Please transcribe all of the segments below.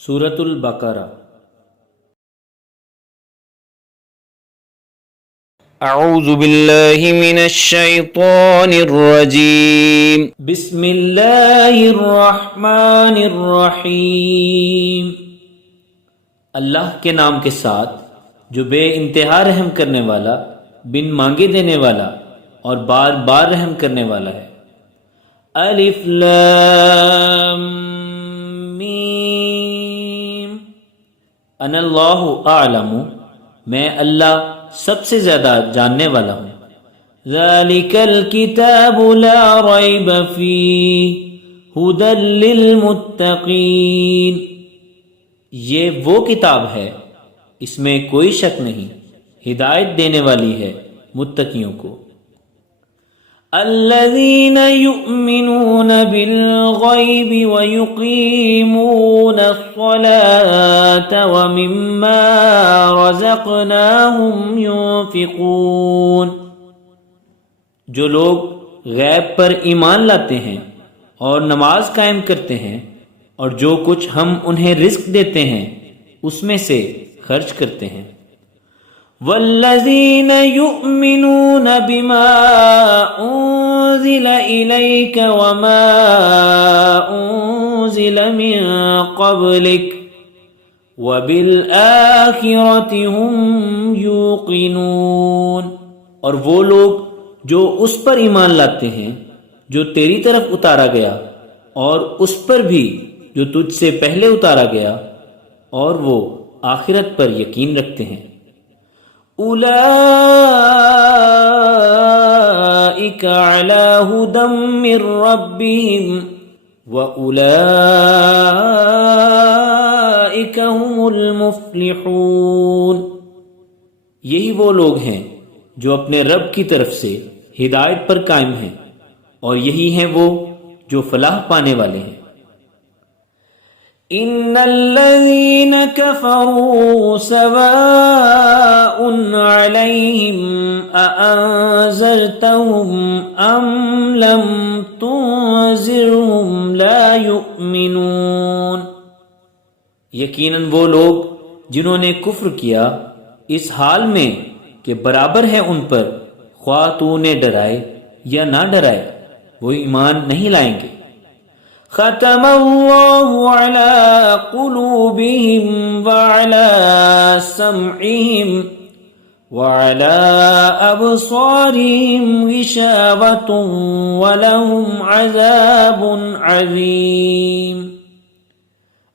سورۃ البقرہ۔ اعوذ باللہ من الشیطان الرجیم۔ بسم اللہ الرحمن الرحیم۔ اللہ کے نام کے ساتھ جو بے انتہا رحم کرنے والا، بن مانگے دینے والا اور بار بار رحم کرنے والا ہے۔ الف لام میم۔ انا اللہ اعلم، میں اللہ سب سے زیادہ جاننے والا ہوں۔ ذالک الکتاب لا ریب فیہ ھدی للمتقین، یہ وہ کتاب ہے اس میں کوئی شک نہیں، ہدایت دینے والی ہے متقیوں کو۔ الذین یؤمنون بالغیب ویقیمون الصلاة ومما رزقناہم ینفقون، جو لوگ غیب پر ایمان لاتے ہیں اور نماز قائم کرتے ہیں اور جو کچھ ہم انہیں رزق دیتے ہیں اس میں سے خرچ کرتے ہیں۔ والذین یؤمنون بما انزل الیک وما انزل من قبلک وبالآخرۃ ہم یوقنون، اور وہ لوگ جو اس پر ایمان لاتے ہیں جو تیری طرف اتارا گیا اور اس پر بھی جو تجھ سے پہلے اتارا گیا، اور وہ آخرت پر یقین رکھتے ہیں۔ اولئک علی ھدی من ربہم واولئک ھم المفلحون، یہی وہ لوگ ہیں جو اپنے رب کی طرف سے ہدایت پر قائم ہیں، اور یہی ہیں وہ جو فلاح پانے والے ہیں۔ ان الذین کفروا سواء علیہم اانذرتہم ام لم تنذرہم لا یؤمنون، یقیناً وہ لوگ جنہوں نے کفر کیا اس حال میں کہ برابر ہے ان پر خواہ تو انہیں ڈرائے یا نہ ڈرائے، وہ ایمان نہیں لائیں گے۔ ختم اللہ علی قلوبہم وعلی سمعہم وعلی ابصارہم غشاوۃ ولہم عذاب عظیم،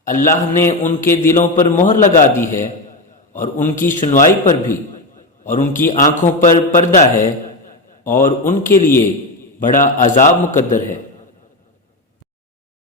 اللہ نے ان کے دلوں پر مہر لگا دی ہے اور ان کی سنوائی پر بھی، اور ان کی آنکھوں پر پردہ ہے، اور ان کے لیے بڑا عذاب مقدر ہے۔